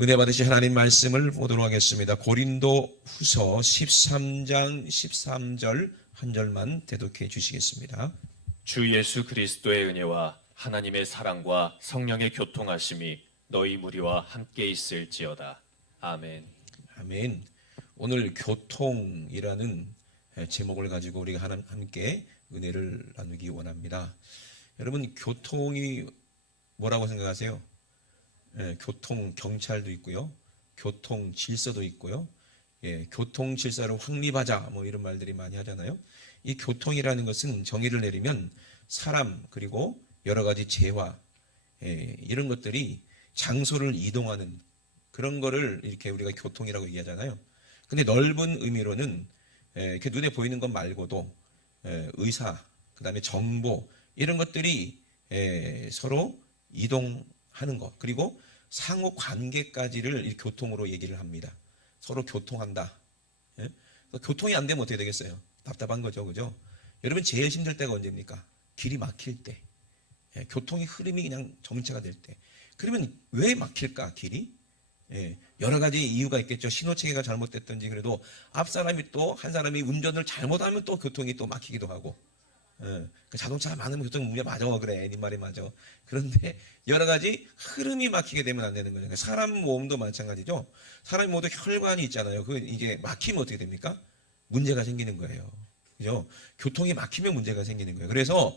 은혜 받으신 하나님 말씀을 보도록 하겠습니다. 고린도 후서 13장 13절 한 절만 대독해 주시겠습니다. 주 예수 그리스도의 은혜와 하나님의 사랑과 성령의 교통하심이 너희 무리와 함께 있을지어다. 아멘. 아멘. 오늘 교통이라는 제목을 가지고 우리가 함께 은혜를 나누기 원합니다. 여러분, 교통이 뭐라고 생각하세요? 교통 경찰도 있고요, 교통 질서도 있고요, 교통 질서를 확립하자 뭐 이런 말들이 많이 하잖아요. 이 교통이라는 것은 정의를 내리면 사람 그리고 여러 가지 재화 이런 것들이 장소를 이동하는 그런 거를 이렇게 우리가 교통이라고 얘기하잖아요. 근데 넓은 의미로는 이렇게 눈에 보이는 것 말고도 의사, 그다음에 정보 이런 것들이 서로 이동하는 것, 그리고 상호 관계까지를 이 교통으로 얘기를 합니다. 서로 교통한다. 교통이 안 되면 어떻게 되겠어요? 답답한 거죠, 그죠? 여러분, 제일 힘들 때가 언제입니까? 길이 막힐 때, 교통의 흐름이 그냥 정체가 될 때. 그러면 왜 막힐까, 길이? 여러 가지 이유가 있겠죠. 신호체계가 잘못됐든지, 그래도 앞 사람이 또 한 사람이 운전을 잘못하면 또 교통이 또 막히기도 하고. 자동차가 많으면 교통 문제 맞아, 그래, 네 말이 맞아. 그런데 여러 가지 흐름이 막히게 되면 안 되는 거죠. 사람 몸도 마찬가지죠. 사람 몸도 혈관이 있잖아요. 그 이제 막히면 어떻게 됩니까? 문제가 생기는 거예요. 그죠? 교통이 막히면 문제가 생기는 거예요. 그래서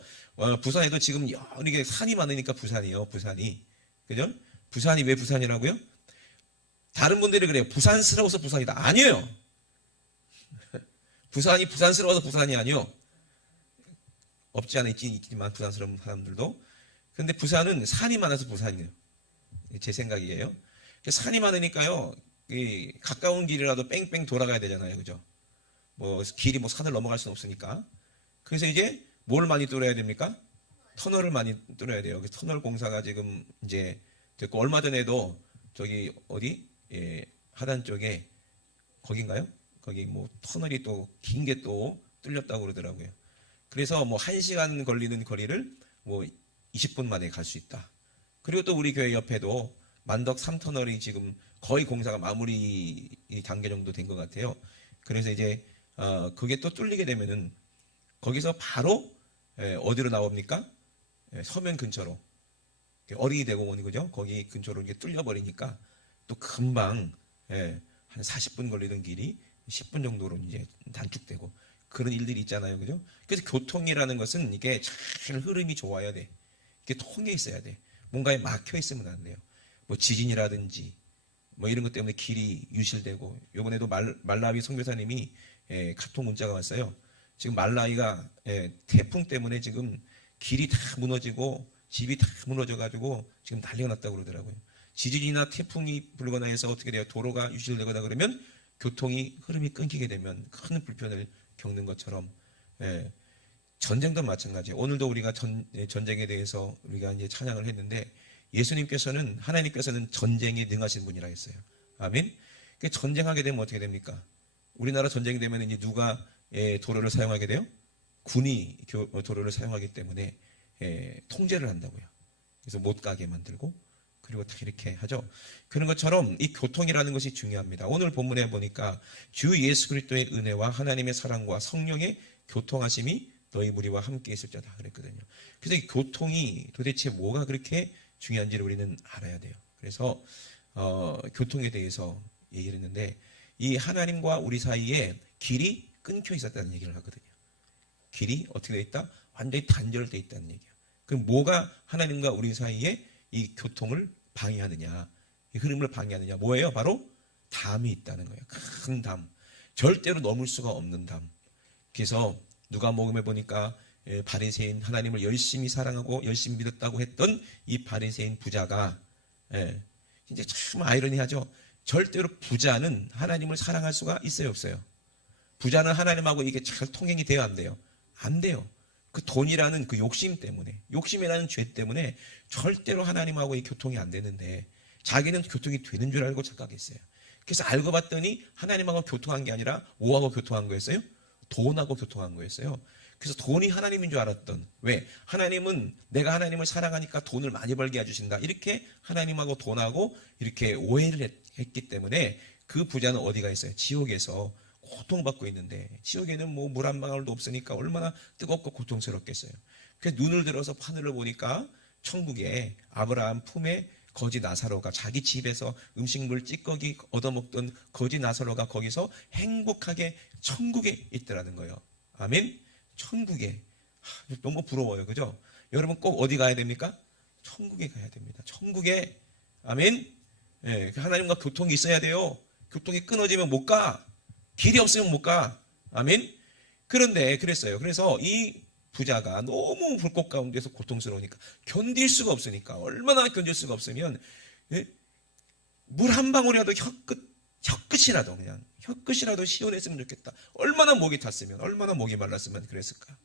부산에도 지금 이게 산이 많으니까 부산이요, 부산이. 그죠? 부산이 왜 부산이라고요? 다른 분들이 그래요. 부산스러워서 부산이다. 아니에요. 부산이 부산스러워서 부산이 아니요. 없지 않아 있지만 부산스러운 사람들도. 근데 부산은 산이 많아서 부산이에요. 제 생각이에요. 산이 많으니까요, 가까운 길이라도 뺑뺑 돌아가야 되잖아요, 그죠? 길이 산을 넘어갈 수는 없으니까. 그래서 이제 뭘 많이 뚫어야 됩니까? 터널을 많이 뚫어야 돼요. 터널 공사가 지금 이제 됐고, 얼마 전에도 저기 어디 하단 쪽에 거긴가요? 거기 터널이 또 긴 게 또 뚫렸다고 그러더라고요. 그래서 1시간 걸리는 거리를 20분 만에 갈 수 있다. 그리고 또 우리 교회 옆에도 만덕 3터널이 지금 거의 공사가 마무리 단계 정도 된 것 같아요. 그래서 이제 그게 또 뚫리게 되면은 거기서 바로 어디로 나옵니까? 서면 근처로, 어린이 대공원이, 그죠? 거기 근처로 이렇게 뚫려버리니까 또 금방 한 40분 걸리던 길이 10분 정도로 이제 단축되고 그런 일들이 있잖아요, 그죠? 그래서 교통이라는 것은 이게 잘 흐름이 좋아야 돼. 이게 통해 있어야 돼. 뭔가에 막혀 있으면 안 돼요. 지진이라든지 이런 것 때문에 길이 유실되고, 요번에도 말라위 선교사님이 카톡 문자가 왔어요. 지금 말라위가 태풍 때문에 지금 길이 다 무너지고 집이 다 무너져가지고 지금 난리가 났다고 그러더라고요. 지진이나 태풍이 불거나 해서 어떻게 돼요? 도로가 유실되거나 그러면 교통이 흐름이 끊기게 되면 큰 불편을 겪는 것처럼, 전쟁도 마찬가지예요. 오늘도 우리가 전쟁에 대해서 우리가 이제 찬양을 했는데, 예수님께서는, 하나님께서는 전쟁에 능하신 분이라 했어요. 아멘. 전쟁하게 되면 어떻게 됩니까? 우리나라 전쟁이 되면 이제 누가 도로를 사용하게 돼요? 군이 도로를 사용하기 때문에 통제를 한다고요. 그래서 못 가게 만들고, 그리고 다 이렇게 하죠. 그런 것처럼 이 교통이라는 것이 중요합니다. 오늘 본문에 보니까 주 예수 그리스도의 은혜와 하나님의 사랑과 성령의 교통하심이 너희 무리와 함께 있을지어다 그랬거든요. 그래서 이 교통이 도대체 뭐가 그렇게 중요한지를 우리는 알아야 돼요. 그래서 교통에 대해서 얘기를 했는데, 이 하나님과 우리 사이에 길이 끊겨 있었다는 얘기를 하거든요. 길이 어떻게 되어 있다? 완전히 단절되어 있다는 얘기예요. 그럼 뭐가 하나님과 우리 사이에 이 교통을 방해하느냐, 이 흐름을 방해하느냐? 뭐예요? 바로 담이 있다는 거예요. 큰 담. 절대로 넘을 수가 없는 담. 그래서 누가복음에 보니까 바리새인, 하나님을 열심히 사랑하고 열심히 믿었다고 했던 이 바리새인 부자가, 이제 참 아이러니하죠. 절대로 부자는 하나님을 사랑할 수가 있어요, 없어요? 부자는 하나님하고 이게 잘 통행이 돼요, 안 돼요? 안 돼요. 그 돈이라는 그 욕심 때문에, 욕심이라는 죄 때문에 절대로 하나님하고 이 교통이 안 되는데, 자기는 교통이 되는 줄 알고 착각했어요. 그래서 알고 봤더니 하나님하고 교통한 게 아니라 뭐하고 교통한 거였어요? 돈하고 교통한 거였어요. 그래서 돈이 하나님인 줄 알았던, 왜? 하나님은 내가 하나님을 사랑하니까 돈을 많이 벌게 해주신다, 이렇게 하나님하고 돈하고 이렇게 오해를 했기 때문에 그 부자는 어디가 있어요? 지옥에서 고통받고 있는데, 지옥에는 뭐 물 한 방울도 없으니까 얼마나 뜨겁고 고통스럽겠어요. 그래서 눈을 들어서 하늘을 보니까 천국에 아브라함 품에 거지 나사로가, 자기 집에서 음식물 찌꺼기 얻어먹던 거지 나사로가 거기서 행복하게 천국에 있더라는 거예요. 아멘. 천국에. 너무 부러워요, 그죠? 여러분 꼭 어디 가야 됩니까? 천국에 가야 됩니다. 천국에. 아멘. 예, 하나님과 교통이 있어야 돼요. 교통이 끊어지면 못 가. 길이 없으면 못 가. 아멘. 그런데 그랬어요. 그래서 이 부자가 너무 불꽃 가운데서 고통스러우니까, 견딜 수가 없으니까, 얼마나 견딜 수가 없으면 물 한 방울이라도 혀끝이라도, 그냥 혀끝이라도 시원했으면 좋겠다. 얼마나 목이 탔으면, 얼마나 목이 말랐으면 그랬을까.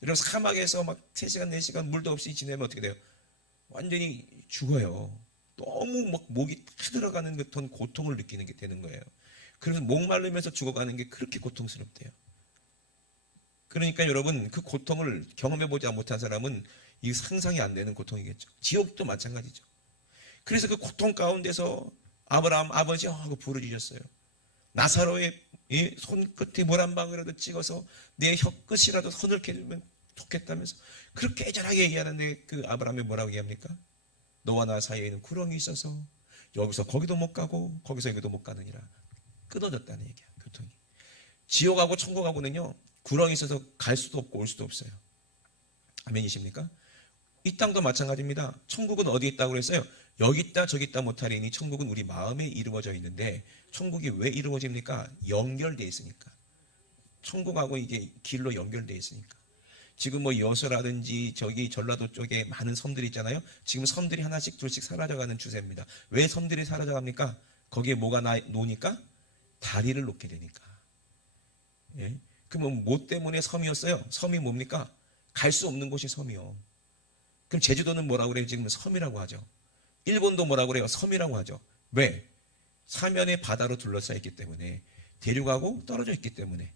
이런 사막에서 막 3시간 4시간 물도 없이 지내면 어떻게 돼요? 완전히 죽어요. 너무 막 목이 타들어가는 듯한 고통을 느끼는 게 되는 거예요. 그래서 목 마르면서 죽어가는 게 그렇게 고통스럽대요. 그러니까 여러분, 그 고통을 경험해보지 못한 사람은 이 상상이 안 되는 고통이겠죠. 지옥도 마찬가지죠. 그래서 그 고통 가운데서 아브라함 아버지 하고 부르짖었어요. 나사로의 이 손끝에 물 한 방울이라도 찍어서 내 혀끝이라도 서늘게 해주면 좋겠다면서 그렇게 애절하게 얘기하는데, 그 아브라함이 뭐라고 얘기합니까? 너와 나 사이에는 구렁이 있어서 여기서 거기도 못 가고 거기서 여기도 못 가느니라. 끊어졌다는 얘기야, 교통이. 지옥하고 천국하고는요, 구렁이 있어서 갈 수도 없고 올 수도 없어요. 아멘이십니까? 이 땅도 마찬가지입니다. 천국은 어디에 있다고 그랬어요? 여기 있다 저기 있다 못하리니, 천국은 우리 마음에 이루어져 있는데, 천국이 왜 이루어집니까? 연결되어 있으니까. 천국하고 이게 길로 연결되어 있으니까. 지금 뭐 여수라든지 저기 전라도 쪽에 많은 섬들이 있잖아요. 지금 섬들이 하나씩 둘씩 사라져가는 추세입니다. 왜 섬들이 사라져갑니까? 거기에 뭐가 노니까? 다리를 놓게 되니까. 예? 그러면 뭐 때문에 섬이었어요? 섬이 뭡니까? 갈 수 없는 곳이 섬이요. 그럼 제주도는 뭐라고 그래요? 지금 섬이라고 하죠. 일본도 뭐라고 그래요? 섬이라고 하죠. 왜? 사면의 바다로 둘러싸여 있기 때문에, 대륙하고 떨어져 있기 때문에,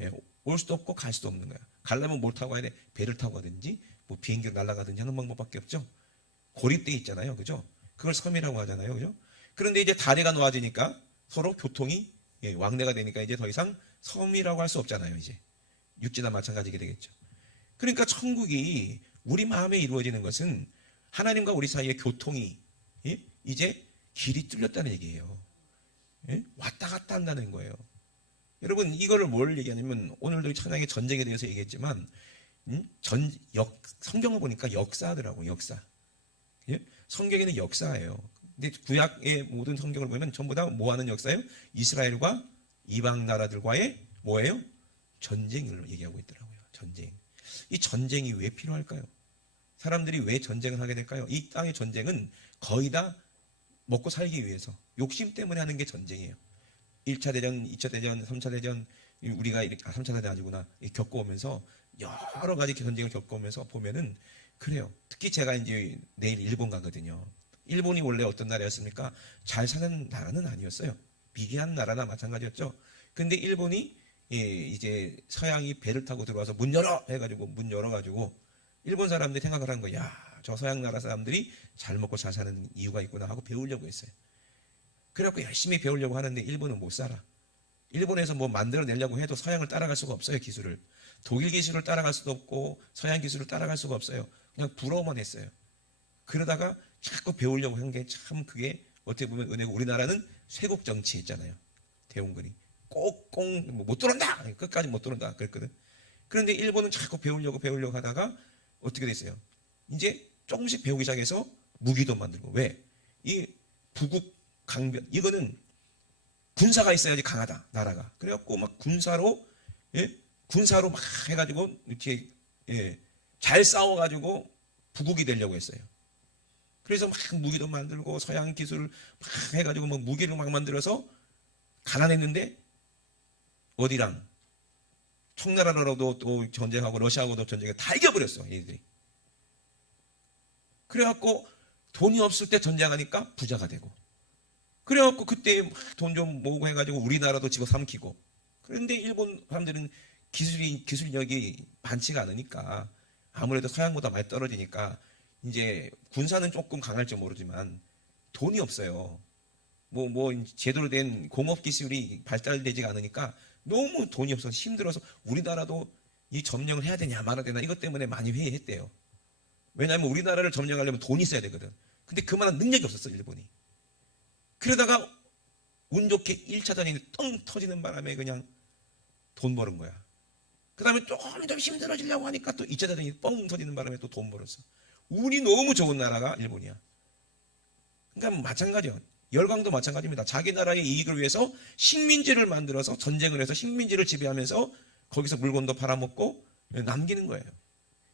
예, 올 수도 없고 갈 수도 없는 거야. 가려면 뭘 타고 가야 돼? 배를 타고 가든지 뭐 비행기로 날아가든지 하는 방법밖에 없죠. 고립돼 있잖아요, 그죠? 그걸 섬이라고 하잖아요, 그죠? 그런데 이제 다리가 놓아지니까 서로 교통이 왕래가 되니까 이제 더 이상 섬이라고 할 수 없잖아요. 이제 육지나 마찬가지게 되겠죠. 그러니까 천국이 우리 마음에 이루어지는 것은 하나님과 우리 사이의 교통이 이제 길이 뚫렸다는 얘기예요. 왔다 갔다 한다는 거예요. 여러분, 이거를 뭘 얘기하냐면, 오늘도 찬양의 전쟁에 대해서 얘기했지만, 성경을 보니까 역사더라고, 역사. 성경에는 역사예요. 근데 구약의 모든 성경을 보면 전부 다 뭐 하는 역사예요? 이스라엘과 이방 나라들과의 뭐예요? 전쟁을 얘기하고 있더라고요. 전쟁. 이 전쟁이 왜 필요할까요? 사람들이 왜 전쟁을 하게 될까요? 이 땅의 전쟁은 거의 다 먹고 살기 위해서, 욕심 때문에 하는 게 전쟁이에요. 1차 대전, 2차 대전, 3차 대전, 우리가 이렇게, 3차 대전 아니구나, 겪어오면서, 여러 가지 전쟁을 겪어오면서 보면은, 그래요. 특히 제가 이제 내일 일본 가거든요. 일본이 원래 어떤 나라였습니까? 잘 사는 나라는 아니었어요. 미개한 나라나 마찬가지였죠. 근데 일본이 이제 서양이 배를 타고 들어와서 문 열어! 해가지고 문 열어가지고 일본 사람들이 생각을 한 거야. 야, 저 서양 나라 사람들이 잘 먹고 잘 사는 이유가 있구나 하고 배우려고 했어요. 그래갖고 열심히 배우려고 하는데 일본은 못 살아. 일본에서 뭐 만들어내려고 해도 서양을 따라갈 수가 없어요, 기술을. 독일 기술을 따라갈 수도 없고 서양 기술을 따라갈 수가 없어요. 그냥 부러워만 했어요. 그러다가 자꾸 배우려고 한 게 참, 그게 어떻게 보면 은혜고, 우리나라는 쇄국 정치 했잖아요. 대원군이 꼭꼭 못 들어온다, 끝까지 못 들어온다 그랬거든. 그런데 일본은 자꾸 배우려고 하다가 어떻게 됐어요? 이제 조금씩 배우기 시작해서 무기도 만들고. 왜? 이 부국 강변, 이거는 군사가 있어야지 강하다, 나라가. 그래갖고 막 군사로 막 해가지고 이렇게 잘 싸워가지고 부국이 되려고 했어요. 그래서 막 무기도 만들고 서양 기술을 막 해가지고 막 무기를 막 만들어서 가난했는데, 어디랑 청나라로도 또 전쟁하고 러시아하고도 전쟁을 다 이겨버렸어, 얘들이. 그래갖고 돈이 없을 때 전쟁하니까 부자가 되고, 그래갖고 그때 돈 좀 모으고 해가지고 우리나라도 집어삼키고. 그런데 일본 사람들은 기술력이 많지가 않으니까 아무래도 서양보다 많이 떨어지니까 이제 군사는 조금 강할지 모르지만 돈이 없어요. 뭐 제대로 된 공업 기술이 발달되지가 않으니까 너무 돈이 없어서 힘들어서 우리나라도 이 점령을 해야 되냐 말아야 되나 이것 때문에 많이 회의했대요. 왜냐하면 우리나라를 점령하려면 돈이 있어야 되거든. 근데 그만한 능력이 없었어 일본이. 그러다가 운 좋게 1차 전쟁이 뻥 터지는 바람에 그냥 돈 버는 거야. 그 다음에 조금 좀 힘들어지려고 하니까 또 2차 전쟁이 뻥 터지는 바람에 또 돈 벌었어. 운이 너무 좋은 나라가 일본이야. 그러니까 마찬가지요. 열강도 마찬가지입니다. 자기 나라의 이익을 위해서 식민지를 만들어서 전쟁을 해서 식민지를 지배하면서 거기서 물건도 팔아먹고 남기는 거예요.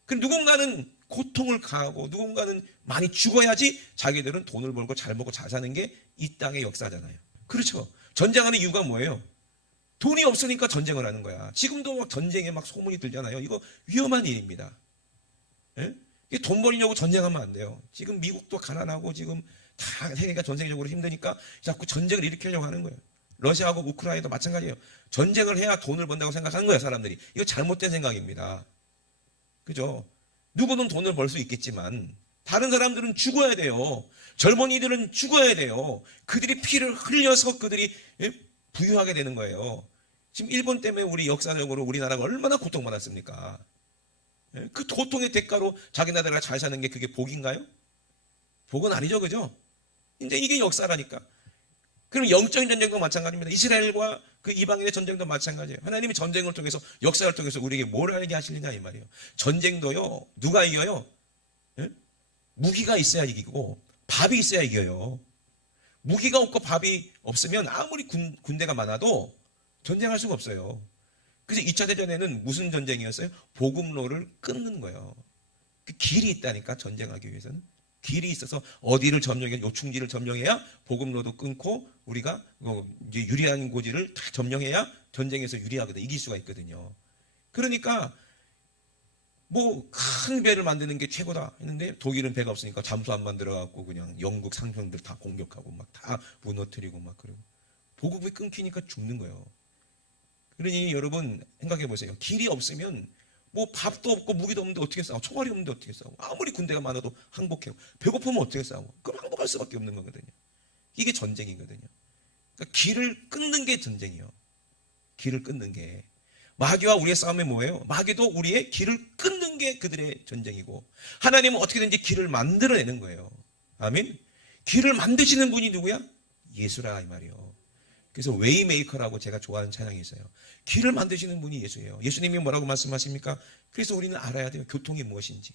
그럼 누군가는 고통을 가하고 누군가는 많이 죽어야지 자기들은 돈을 벌고 잘 먹고 잘 사는 게 이 땅의 역사잖아요. 그렇죠. 전쟁하는 이유가 뭐예요? 돈이 없으니까 전쟁을 하는 거야. 지금도 막 전쟁에 막 소문이 들잖아요. 이거 위험한 일입니다. 예? 돈 벌려고 전쟁하면 안 돼요. 지금 미국도 가난하고 지금 다 세계가 전 세계적으로 힘드니까 자꾸 전쟁을 일으키려고 하는 거예요. 러시아하고 우크라이나도 마찬가지예요. 전쟁을 해야 돈을 번다고 생각하는 거예요, 사람들이. 이거 잘못된 생각입니다. 그죠? 누구는 돈을 벌 수 있겠지만 다른 사람들은 죽어야 돼요. 젊은이들은 죽어야 돼요. 그들이 피를 흘려서 그들이 부유하게 되는 거예요. 지금 일본 때문에 우리 역사적으로 우리나라가 얼마나 고통받았습니까? 그 고통의 대가로 자기 나라가 잘 사는 게 그게 복인가요? 복은 아니죠, 그죠? 근데 이게 역사라니까. 그럼 영적인 전쟁도 마찬가지입니다. 이스라엘과 그 이방인의 전쟁도 마찬가지예요. 하나님이 전쟁을 통해서 역사를 통해서 우리에게 뭘 알게 하시느냐 이 말이에요. 전쟁도요. 누가 이겨요? 예? 무기가 있어야 이기고 밥이 있어야 이겨요. 무기가 없고 밥이 없으면 아무리 군대가 많아도 전쟁할 수가 없어요. 그래서 2차 대전에는 무슨 전쟁이었어요? 복음로를 끊는 거예요. 그 길이 있다니까 전쟁하기 위해서는. 길이 있어서 어디를 점령해 요충지를 점령해야 복음로도 끊고 우리가 이제 유리한 고지를 다 점령해야 전쟁에서 유리하거든 이길 수가 있거든요. 그러니까 뭐 큰 배를 만드는 게 최고다 했는데 독일은 배가 없으니까 잠수함 만들어 갖고 그냥 영국 상병들 다 공격하고 막 다 무너뜨리고 막 그러고 보급이 끊기니까 죽는 거예요. 그러니 여러분 생각해 보세요. 길이 없으면 뭐 밥도 없고 무기도 없는데 어떻게 싸워? 총알이 없는데 어떻게 싸워? 아무리 군대가 많아도 항복해요. 배고프면 어떻게 싸워? 그럼 항복할 수밖에 없는 거거든요. 이게 전쟁이거든요. 그러니까 길을 끊는 게 전쟁이에요. 길을 끊는 게. 마귀와 우리의 싸움이 뭐예요? 마귀도 우리의 길을 끊는 게 그들의 전쟁이고 하나님은 어떻게든지 길을 만들어내는 거예요. 아멘. 길을 만드시는 분이 누구야? 예수라 이 말이요. 그래서 웨이메이커라고 제가 좋아하는 찬양이 있어요. 길을 만드시는 분이 예수예요. 예수님이 뭐라고 말씀하십니까? 그래서 우리는 알아야 돼요. 교통이 무엇인지.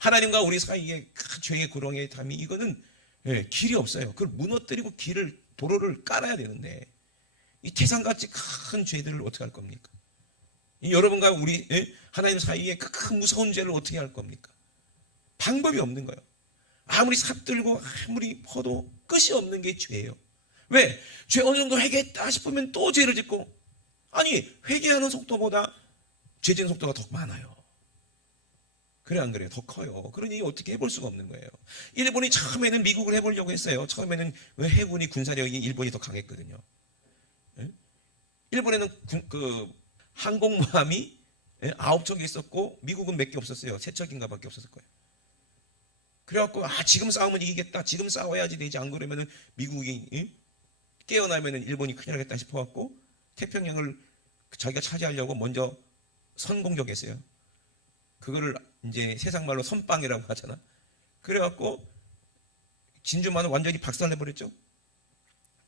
하나님과 우리 사이에 큰 죄의 구렁이의 담이 이거는 길이 없어요. 그걸 무너뜨리고 도로를 깔아야 되는데 이 태산같이 큰 죄들을 어떻게 할 겁니까? 여러분과 우리 하나님 사이에 큰 무서운 죄를 어떻게 할 겁니까? 방법이 없는 거예요. 아무리 삽들고 아무리 퍼도 끝이 없는 게 죄예요. 왜? 죄 어느 정도 회개했다 싶으면 또 죄를 짓고 아니 회개하는 속도보다 죄 짓는 속도가 더 많아요. 그래 안 그래요? 더 커요. 그러니 어떻게 해볼 수가 없는 거예요. 일본이 처음에는 미국을 해보려고 했어요. 처음에는 해군이 군사력이 일본이 더 강했거든요. 일본에는 항공모함이 9척이 있었고 미국은 몇 개 없었어요. 3척인가 밖에 없었을 거예요. 그래갖고 지금 싸우면 이기겠다. 지금 싸워야지 되지. 안 그러면은 미국이 깨어나면은 일본이 큰일 나겠다 싶어갖고 태평양을 자기가 차지하려고 먼저 선공격했어요. 그거를 이제 세상 말로 선빵이라고 하잖아. 그래갖고 진주만을 완전히 박살내버렸죠.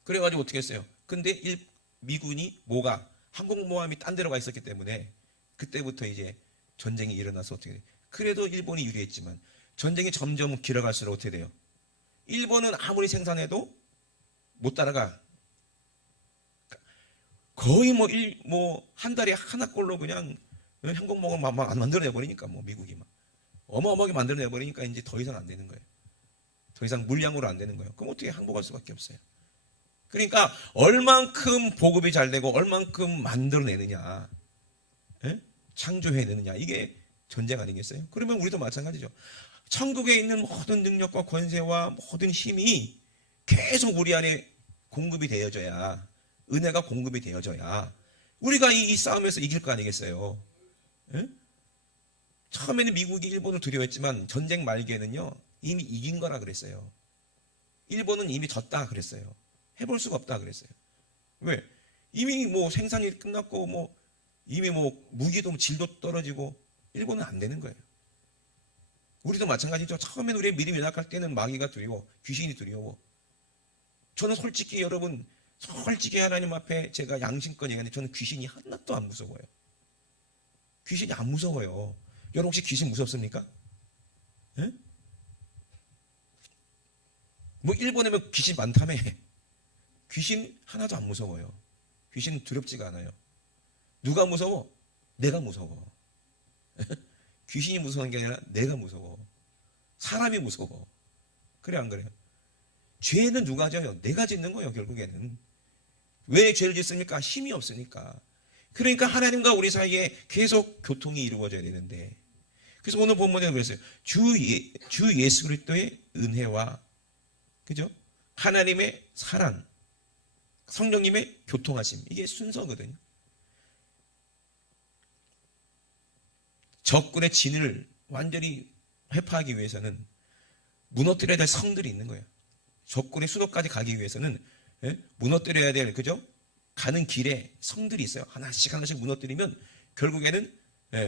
그래가지고 어떻게 했어요? 근데 미군이 항공모함이 딴 데로 가 있었기 때문에 그때부터 이제 전쟁이 일어나서 어떻게 돼요? 그래도 일본이 유리했지만 전쟁이 점점 길어갈수록 어떻게 돼요? 일본은 아무리 생산해도 못 따라가. 거의 한 달에 하나꼴로 그냥 항공모함 막 안 만들어내버리니까 미국이 막 어마어마하게 만들어내버리니까 이제 더 이상 안 되는 거예요. 더 이상 물량으로 안 되는 거예요. 그럼 어떻게 항복할 수밖에 없어요. 그러니까 얼만큼 보급이 잘 되고 얼만큼 만들어내느냐, 창조해내느냐 이게 전쟁 아니겠어요? 그러면 우리도 마찬가지죠. 천국에 있는 모든 능력과 권세와 모든 힘이 계속 우리 안에 공급이 되어져야 은혜가 공급이 되어져야 우리가 이 싸움에서 이길 거 아니겠어요? 예? 처음에는 미국이 일본을 두려워했지만 전쟁 말기에는요 이미 이긴 거라 그랬어요. 일본은 이미 졌다 그랬어요. 해볼 수가 없다 그랬어요. 왜? 이미 뭐 생산이 끝났고 뭐 이미 뭐 무기도 질도 떨어지고 일본은 안 되는 거예요. 우리도 마찬가지죠. 처음에는 우리의 믿음이 연약할 때는 마귀가 두려워, 귀신이 두려워. 저는 솔직히 여러분, 솔직히 하나님 앞에 제가 양심껏 얘기하는데 저는 귀신이 하나도 안 무서워요. 귀신이 안 무서워요. 여러분 혹시 귀신 무섭습니까? 예? 뭐 일본에면 귀신 많다며. 귀신 하나도 안 무서워요. 귀신은 두렵지가 않아요. 누가 무서워? 내가 무서워. 귀신이 무서운 게 아니라 내가 무서워. 사람이 무서워. 그래 안 그래요? 죄는 누가 져요? 내가 짓는 거예요 결국에는. 왜 죄를 짓습니까? 힘이 없으니까. 그러니까 하나님과 우리 사이에 계속 교통이 이루어져야 되는데, 그래서 오늘 본문에 그랬어요. 주 예수 그리스도의 은혜와 그죠? 하나님의 사랑, 성령님의 교통하심, 이게 순서거든요. 적군의 진을 완전히 회파하기 위해서는 무너뜨려야 될 성들이 있는 거예요. 적군의 수도까지 가기 위해서는 무너뜨려야 될, 그죠? 가는 길에 성들이 있어요. 하나씩 하나씩 무너뜨리면 결국에는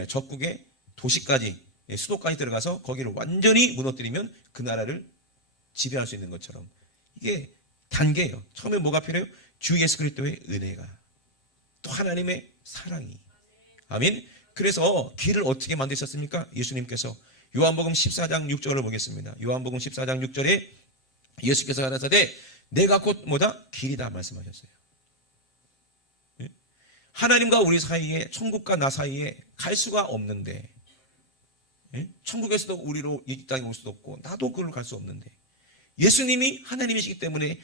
적국의 도시까지, 수도까지 들어가서 거기를 완전히 무너뜨리면 그 나라를 지배할 수 있는 것처럼 이게 단계예요. 처음에 뭐가 필요해요? 주 예수 그리스도의 은혜가, 또 하나님의 사랑이. 아멘. 그래서 길을 어떻게 만드셨습니까? 예수님께서 요한복음 14장 6절을 보겠습니다. 요한복음 14장 6절에 예수께서 가라사대 내가 곧 뭐다? 길이다 말씀하셨어요. 하나님과 우리 사이에, 천국과 나 사이에 갈 수가 없는데, 천국에서도 우리로 이 땅에 올 수도 없고 나도 그걸 갈 수 없는데 예수님이 하나님이시기 때문에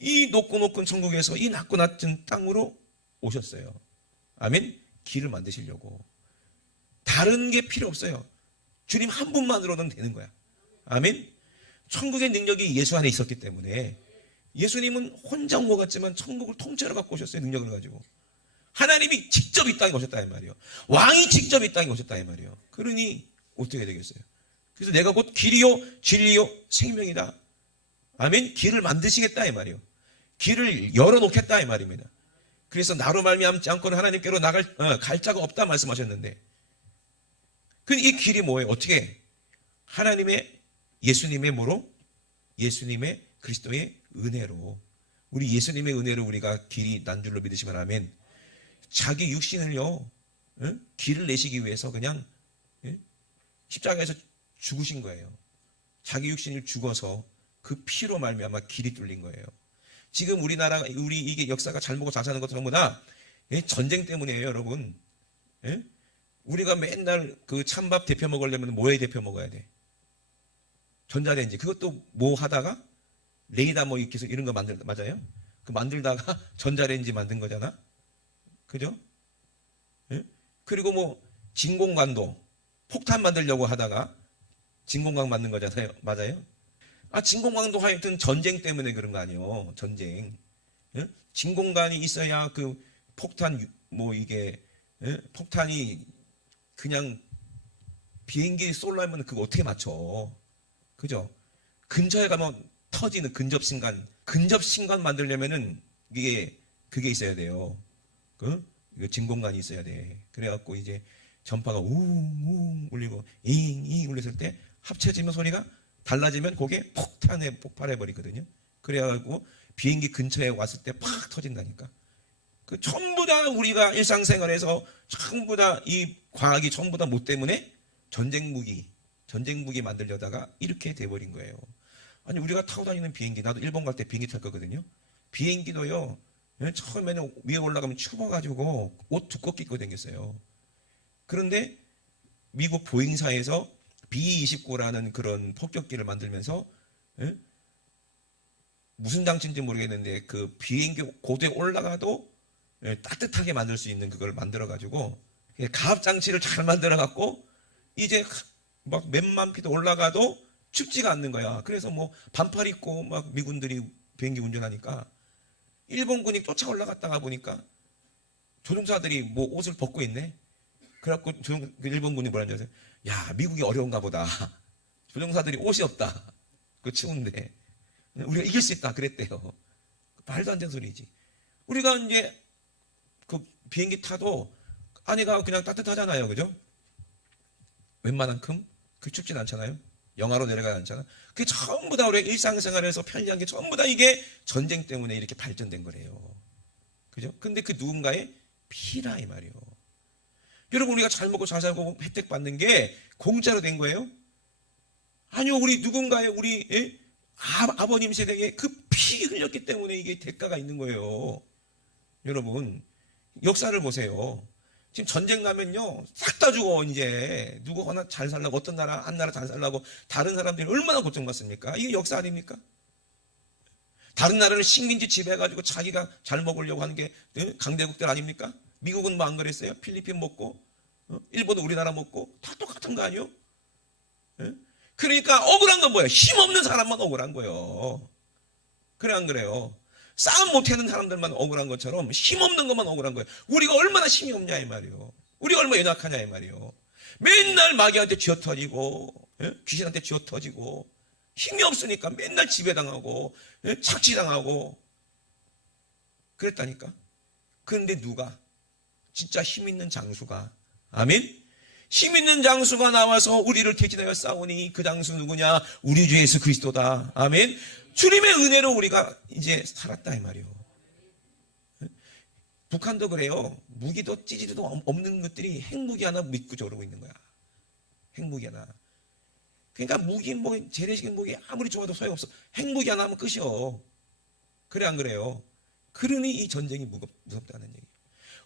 이 높고 높은 천국에서 이 낮고 낮은 땅으로 오셨어요. 아멘. 길을 만드시려고. 다른 게 필요 없어요. 주님 한 분만으로는 되는 거야. 아멘. 천국의 능력이 예수 안에 있었기 때문에 예수님은 혼자 온 것 같지만 천국을 통째로 갖고 오셨어요. 능력을 가지고. 하나님이 직접 이 땅에 오셨다 이 말이에요. 왕이 직접 이 땅에 오셨다 이 말이에요. 그러니 어떻게 되겠어요? 그래서 내가 곧 길이요 진리요 생명이다. 아멘. 길을 만드시겠다 이 말이에요. 길을 열어놓겠다 이 말입니다. 그래서 나로 말미암지 않고는 하나님께로 갈 자가 없다 말씀하셨는데, 그 이 길이 뭐예요? 어떻게? 하나님의, 예수님의 뭐로? 예수님의 그리스도의 은혜로. 우리 예수님의 은혜로 우리가 길이 난 줄로 믿으시면 아멘. 자기 육신을요, 길을 내시기 위해서 그냥 십자가에서 죽으신 거예요. 자기 육신을 죽어서 그 피로 말미암아 길이 뚫린 거예요. 지금 우리나라, 우리 이게 역사가 잘 먹고 잘 사는 것 전부 다 전쟁 때문이에요, 여러분. 우리가 맨날 그 찬밥 데펴 먹으려면 뭐에 데펴 먹어야 돼? 전자레인지. 그것도 뭐 하다가 레이다 뭐 이렇게 해서 이런 거 맞아요? 그 만들다가 전자레인지 만든 거잖아. 그죠? 그리고 뭐 진공관도 폭탄 만들려고 하다가 진공관 만든 거잖아요. 맞아요? 진공관도 하여튼 전쟁 때문에 그런 거 아니에요. 전쟁. 진공관이 있어야 그 폭탄, 뭐 이게, 폭탄이 그냥 비행기 쏠려면 그거 어떻게 맞춰? 그죠? 근처에 가면 터지는 근접신관 만들려면은 그게 있어야 돼요. 진공관이 있어야 돼. 그래갖고 이제 전파가 우웅 울리고 잉잉 울렸을 때 합쳐지면 소리가 달라지면 그게 폭발해버리거든요. 그래갖고 비행기 근처에 왔을 때 팍 터진다니까. 그 전부 다 우리가 일상생활에서 전부 다 이 과학이 전부 다 뭐 때문에? 전쟁 무기 만들려다가 이렇게 돼버린 거예요. 아니 우리가 타고 다니는 비행기, 나도 일본 갈 때 비행기 탈 거거든요. 비행기도요, 처음에는 위에 올라가면 추워가지고 옷 두껍게 입고 다녔어요. 그런데 미국 보잉사에서 B-29라는 그런 폭격기를 만들면서 무슨 장치인지 모르겠는데 그 비행기 고도에 올라가도 따뜻하게 만들 수 있는 그걸 만들어가지고 가압 장치를 잘 만들어갖고 이제 막 몇만 피도 올라가도 춥지가 않는 거야. 그래서 뭐 반팔 입고 막 미군들이 비행기 운전하니까 일본군이 쫓아 올라갔다가 보니까 조종사들이 뭐 옷을 벗고 있네. 그래갖고 일본군이 뭐라는 줄 아세요? 야, 미국이 어려운가 보다. 조종사들이 옷이 없다. 그 추운데 우리가 이길 수 있다 그랬대요. 말도 안 되는 소리지. 우리가 이제 그 비행기 타도 안에가 그냥 따뜻하잖아요, 그죠? 웬만한큼 그 춥진 않잖아요. 영하로 내려가지 않잖아. 그게 전부 다 우리 일상생활에서 편리한 게 전부 다 이게 전쟁 때문에 이렇게 발전된 거래요. 그죠? 근데 그 누군가의 피라 이 말이요. 여러분, 우리가 잘 먹고 잘 살고 혜택 받는 게 공짜로 된 거예요? 아니요, 우리 누군가의 우리 아버님 세대에 그 피 흘렸기 때문에 이게 대가가 있는 거예요. 여러분, 역사를 보세요. 지금 전쟁 나면요, 싹 다 죽어, 이제. 누구 하나 잘 살라고, 어떤 나라, 한 나라 잘 살라고, 다른 사람들이 얼마나 고통받습니까? 이게 역사 아닙니까? 다른 나라를 식민지 지배해가지고 자기가 잘 먹으려고 하는 게 강대국들 아닙니까? 미국은 뭐 안 그랬어요? 필리핀 먹고, 일본은 우리나라 먹고, 다 똑같은 거 아니요? 그러니까 억울한 건 뭐예요? 힘없는 사람만 억울한 거예요. 그래, 안 그래요? 싸움 못하는 사람들만 억울한 것처럼 힘없는 것만 억울한 거예요. 우리가 얼마나 힘이 없냐 이 말이요. 우리가 얼마나 연약하냐 이 말이요. 맨날 마귀한테 쥐어터지고 귀신한테 쥐어터지고 힘이 없으니까 맨날 지배당하고 착취당하고 그랬다니까. 그런데 누가 진짜 힘 있는 장수가, 아멘? 힘 있는 장수가 나와서 우리를 대신하여 싸우니 그 장수 누구냐? 우리 주 예수 그리스도다. 아멘? 주님의 은혜로 우리가 이제 살았다 이 말이요. 북한도 그래요. 무기도 찌질도 없는 것들이 핵무기 하나 믿고 저러고 있는 거야. 핵무기 하나. 그러니까 무기 뭐 재래식 무기 아무리 좋아도 소용없어. 핵무기 하나 하면 끝이요. 그래, 안 그래요? 그러니 이 전쟁이 무섭다는 얘기예요.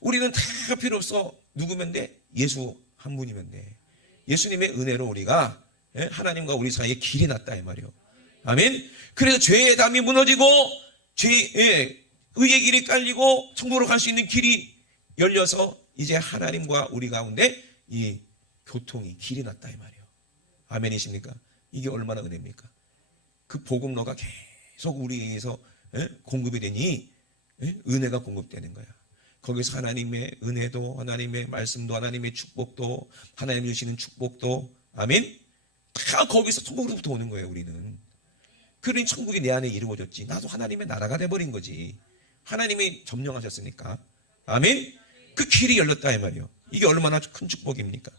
우리는 다 필요 없어. 누구면 돼? 예수 한 분이면 돼. 예수님의 은혜로 우리가 하나님과 우리 사이에 길이 났다 이 말이요. 아멘. 그래서 죄의 담이 무너지고 의의 길이 깔리고 천국으로 갈 수 있는 길이 열려서 이제 하나님과 우리 가운데 이 교통이 길이 났다 이 말이요. 아멘이십니까? 이게 얼마나 은혜입니까? 그 복음로가 계속 우리에게서 공급이 되니 은혜가 공급되는 거야. 거기서 하나님의 은혜도, 하나님의 말씀도, 하나님의 축복도, 하나님 주시는 축복도, 아멘? 다 거기서 천국으로부터 오는 거예요, 우리는. 그러니 천국이 내 안에 이루어졌지. 나도 하나님의 나라가 돼버린 거지. 하나님이 점령하셨으니까. 아멘? 그 길이 열렸다 이 말이에요. 이게 얼마나 큰 축복입니까?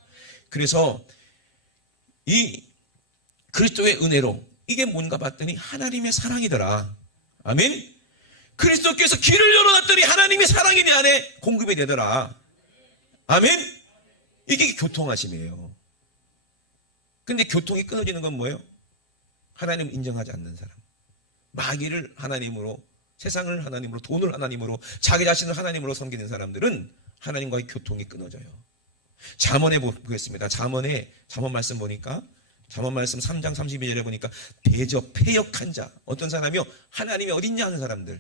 그래서 이 그리스도의 은혜로 이게 뭔가 봤더니 하나님의 사랑이더라. 아멘? 그리스도께서 길을 열어놨더니 하나님의 사랑이 내 안에 공급이 되더라. 아멘? 이게 교통하심이에요. 근데 교통이 끊어지는 건 뭐예요? 하나님 인정하지 않는 사람. 마귀를 하나님으로, 세상을 하나님으로, 돈을 하나님으로, 자기 자신을 하나님으로 섬기는 사람들은 하나님과의 교통이 끊어져요. 잠언에 보겠습니다. 잠언 말씀 보니까, 잠언 말씀 3장 32절에 보니까 대저 패역한 자, 어떤 사람이요? 하나님이 어딨냐 하는 사람들.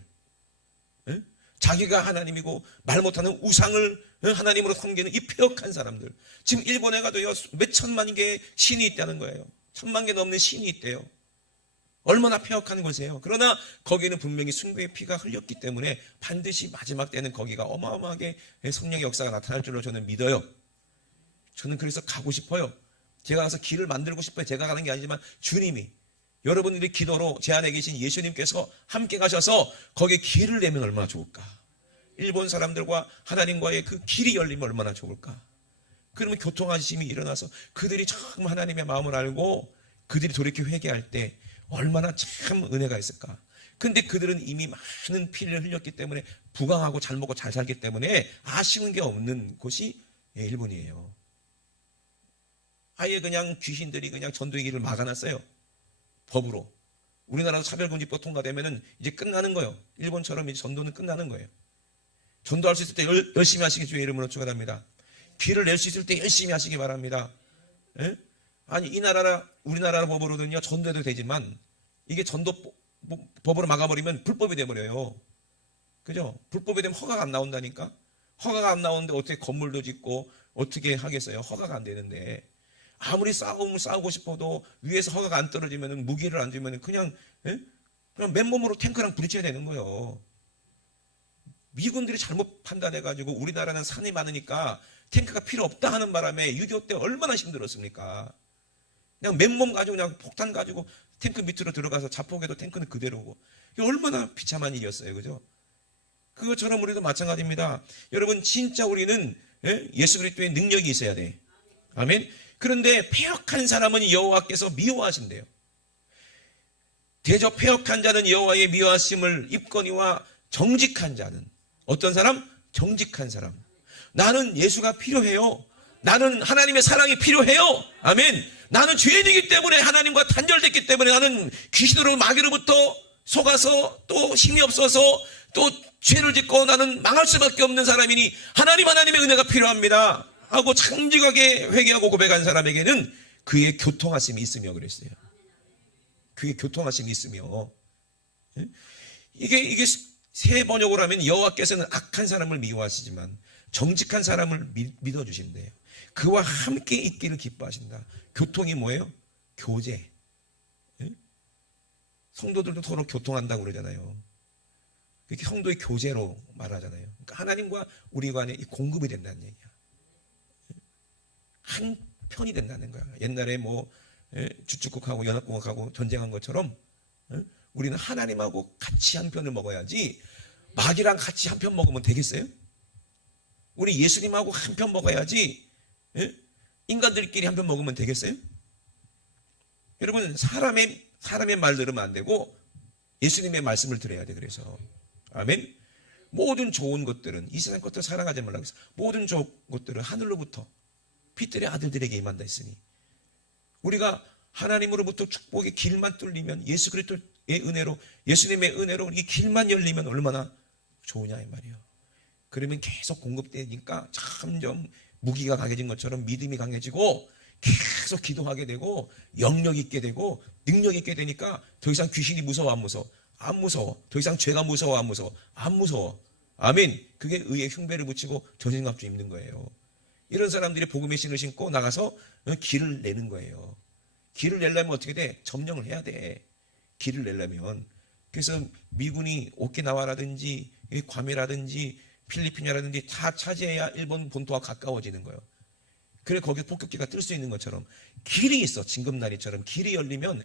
자기가 하나님이고 말 못하는 우상을 하나님으로 섬기는 이 패역한 사람들. 지금 일본에 가도요, 몇 천만 개의 신이 있다는 거예요. 1000만 개 넘는 신이 있대요. 얼마나 패역한 곳이에요. 그러나 거기는 분명히 순교의 피가 흘렸기 때문에 반드시 마지막 때는 거기가 어마어마하게 성령의 역사가 나타날 줄로 저는 믿어요. 저는 그래서 가고 싶어요. 제가 가서 길을 만들고 싶어요. 제가 가는 게 아니지만 주님이, 여러분들의 기도로 제 안에 계신 예수님께서 함께 가셔서 거기에 길을 내면 얼마나 좋을까. 일본 사람들과 하나님과의 그 길이 열리면 얼마나 좋을까. 그러면 교통하심이 일어나서 그들이 참 하나님의 마음을 알고 그들이 돌이켜 회개할 때 얼마나 참 은혜가 있을까. 근데 그들은 이미 많은 피를 흘렸기 때문에, 부강하고 잘 먹고 잘 살기 때문에 아쉬운 게 없는 곳이 일본이에요. 아예 그냥 귀신들이 그냥 전도의 길을 막아놨어요. 법으로. 우리나라도 차별금지법 통과되면은 이제 끝나는 거예요. 일본처럼 이제 전도는 끝나는 거예요. 전도할 수 있을 때 열심히 하시기 주의 이름으로 축원합니다. 귀를 낼 수 있을 때 열심히 하시기 바랍니다. 아니, 이 나라라, 우리나라 법으로는요, 전도해도 되지만, 이게 전도 법으로 막아버리면 불법이 돼버려요. 그죠? 불법이 되면 허가가 안 나온다니까? 허가가 안 나오는데 어떻게 건물도 짓고, 어떻게 하겠어요? 허가가 안 되는데. 아무리 싸우고 싶어도 위에서 허가가 안 떨어지면, 무기를 안 주면 그냥 맨몸으로 탱크랑 부딪혀야 되는 거예요. 미군들이 잘못 판단해가지고 우리나라는 산이 많으니까 탱크가 필요 없다 하는 바람에 6.25 때 얼마나 힘들었습니까? 그냥 맨몸 가지고 그냥 폭탄 가지고 탱크 밑으로 들어가서 자폭해도 탱크는 그대로고. 이게 얼마나 비참한 일이었어요. 그죠? 그것처럼 우리도 마찬가지입니다. 여러분, 진짜 우리는 예수 그리스도의 능력이 있어야 돼. 아멘. 그런데 패역한 사람은 여호와께서 미워하신대요. 대저 패역한 자는 여호와의 미워하심을 입거니와 정직한 자는 어떤 사람? 정직한 사람. 나는 예수가 필요해요. 나는 하나님의 사랑이 필요해요. 아멘. 나는 죄인이기 때문에 하나님과 단절됐기 때문에 나는 귀신으로 마귀로부터 속아서 또 힘이 없어서 또 죄를 짓고 나는 망할 수밖에 없는 사람이니 하나님의 은혜가 필요합니다 하고 정직하게 회개하고 고백한 사람에게는 그의 교통하심이 있으며 그랬어요. 그의 교통하심이 있으며. 이게 새 번역으로 하면 여호와께서는 악한 사람을 미워하시지만 정직한 사람을 믿어주신대요. 그와 함께 있기를 기뻐하신다. 교통이 뭐예요? 교제. 성도들도 서로 교통한다고 그러잖아요. 그렇게 성도의 교제로 말하잖아요. 그러니까 하나님과 우리 간에 이 공급이 된다는 얘기야. 한 편이 된다는 거야. 옛날에 뭐 주축국하고 연합국하고 전쟁한 것처럼 우리는 하나님하고 같이 한 편을 먹어야지 마귀랑 같이 한 편 먹으면 되겠어요? 우리 예수님하고 한 편 먹어야지 인간들끼리 한 편 먹으면 되겠어요? 여러분, 사람의 말 들으면 안 되고 예수님의 말씀을 들어야 돼. 그래서 아멘. 모든 좋은 것들은 이 세상 것들 사랑하지 말라고 해서 모든 좋은 것들은 하늘로부터 빛들의 아들들에게 임한다 했으니 우리가 하나님으로부터 축복의 길만 뚫리면 예수 그리스도의 은혜로 예수님의 은혜로 이 길만 열리면 얼마나 좋으냐 이 말이에요. 그러면 계속 공급되니까 점점 무기가 강해진 것처럼 믿음이 강해지고 계속 기도하게 되고 영력 있게 되고 능력 있게 되니까 더 이상 귀신이 무서워 안 무서워? 안 무서워. 더 이상 죄가 무서워 안 무서워? 안 무서워. 아멘. 그게 의의 흉배를 붙이고 전신갑주 입는 거예요. 이런 사람들이 복음의 신을 신고 나가서 길을 내는 거예요. 길을 내려면 어떻게 돼? 점령을 해야 돼. 길을 내려면. 그래서 미군이 오키나와라든지 괌이라든지 필리핀이라든지 다 차지해야 일본 본토와 가까워지는 거예요. 그래 거기서 폭격기가 뜰 수 있는 것처럼 길이 있어. 징검다리처럼 길이 열리면